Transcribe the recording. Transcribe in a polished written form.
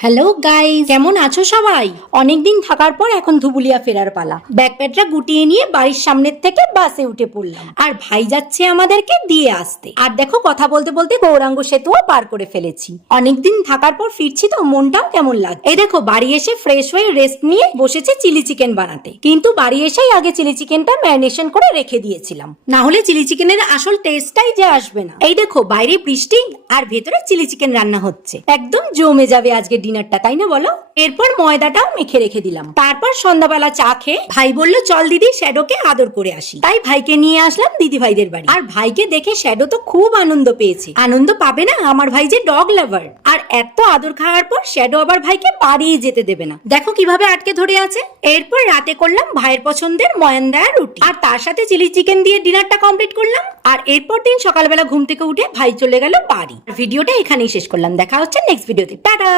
Hello guys, কেমন আছো সবাই? অনেকদিন থাকার পর এখন ধুবুলিয়া ফেরার পালা। ব্যাগপ্যাকটা গুটিয়ে নিয়ে বাড়ির সামনের থেকে বাসে উঠে পড়লাম। আর ভাই যাচ্ছে আমাদেরকে দিয়ে আসতে। আর দেখো, কথা বলতে বলতে গৌরাঙ্গ সেতুও পার করে ফেলেছি। অনেকদিন থাকার পর ফিরছি তো মনটাও কেমন লাগছে। এই দেখো, বাড়ি এসে ফ্রেশ হয়ে রেস্ট নিয়ে বসেছে চিলি চিকেন বানাতে। কিন্তু বাড়ি এসেই আগে চিলি চিকেনটা ম্যারিনেশন করে রেখে দিয়েছিলাম, না হলে চিলি চিকেনের আসল টেস্টটাই যে আসবে না। এই দেখো, বাইরে বৃষ্টি আর ভেতরে চিলি চিকেন রান্না হচ্ছে। একদম জমে যাবে আজকে ডিনারটা, তাই না বলো? এরপর ময়দাটাও মেখে রেখে দিলাম। তারপর সন্ধ্যাবেলা চা খেয়ে ভাই বলল চল দিদি শ্যাডোকে আদর করে আসি। তাই ভাইকে নিয়ে আসলাম দিদি ভাইদের বাড়ি। আর ভাইকে দেখে শ্যাডো তো খুব আনন্দ পেয়েছে। আনন্দ পাবে না? আমার ভাই যে ডগ লাভার। আর এত আদর খাওয়ার পর শ্যাডো আবার ভাইকে বাড়িয়ে যেতে দেবে না। দেখো কিভাবে আটকে ধরে আছে। এরপর রাতে করলাম ভাইয়ের পছন্দের ময়ানদার রুটি, আর তার সাথে চিলি চিকেন দিয়ে ডিনারটা কমপ্লিট করলাম। আর এরপর দিন সকালবেলা ঘুম থেকে উঠে ভাই চলে গেল বাড়ি। ভিডিওটা এখানেই শেষ করলাম। দেখা হচ্ছে নেক্সট ভিডিওতে। টাটা।